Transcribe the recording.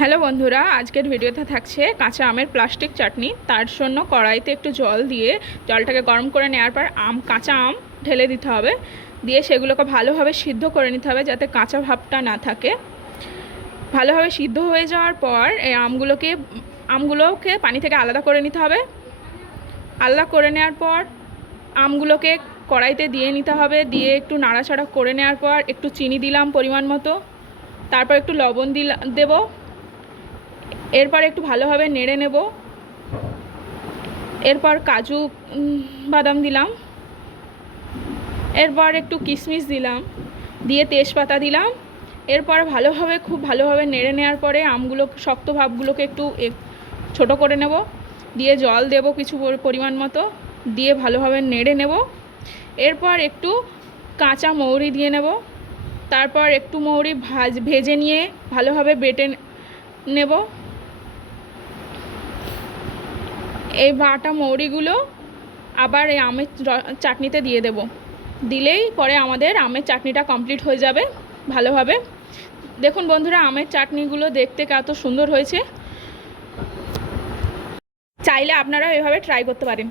Hello বন্ধুরা, আজকের ভিডিওতে থাকছে কাঁচা আমের প্লাস্টিক চাটনি। তার জন্য কড়াইতে একটু জল দিয়ে জলটাকে গরম করে নেওয়ার পর কাঁচা আম ঢেলে দিতে হবে। দিয়ে সেগুলোকে ভালোভাবে সিদ্ধ করে নিতে হবে যাতে কাঁচা ভাবটা না থাকে। ভালোভাবে সিদ্ধ হয়ে যাওয়ার পর এই আমগুলোকে পানি থেকে আলাদা করে নিতে হবে। আলাদা করে নেওয়ার পর আমগুলোকে কড়াইতে দিয়ে নিতে হবে। দিয়ে একটু নাড়াচাড়া করে নেওয়ার পর একটু চিনি দিলাম পরিমাণ মতো, তারপর একটু লবণ দেবো। এরপর একটু ভালোভাবে নেড়ে নেব। এরপর কাজু বাদাম দিলাম, এরপর একটু কিশমিশ দিলাম, দিয়ে তেজপাতা দিলাম। এরপর খুব ভালোভাবে নেড়ে নেওয়ার পরে শক্ত ভাবগুলোকে একটু ছোট করে নেব। দিয়ে জল দেব কিছু পরিমাণ মতো, দিয়ে ভালোভাবে নেড়ে নেব। এরপর একটু কাঁচা মৌরি দিয়ে নেব। তারপর একটু মৌরি ভেজে নিয়ে ভালোভাবে বেটে নেব। এই বাটা মৌরিগুলো আবার এই আমের চাটনিতে দিয়ে দেব। দিলেই পরে আমাদের আমের চাটনিটা কমপ্লিট হয়ে যাবে ভালোভাবে। দেখুন বন্ধুরা, আমের চাটনিগুলো দেখতে কত সুন্দর হয়েছে। চাইলে আপনারা এভাবে ট্রাই করতে পারেন।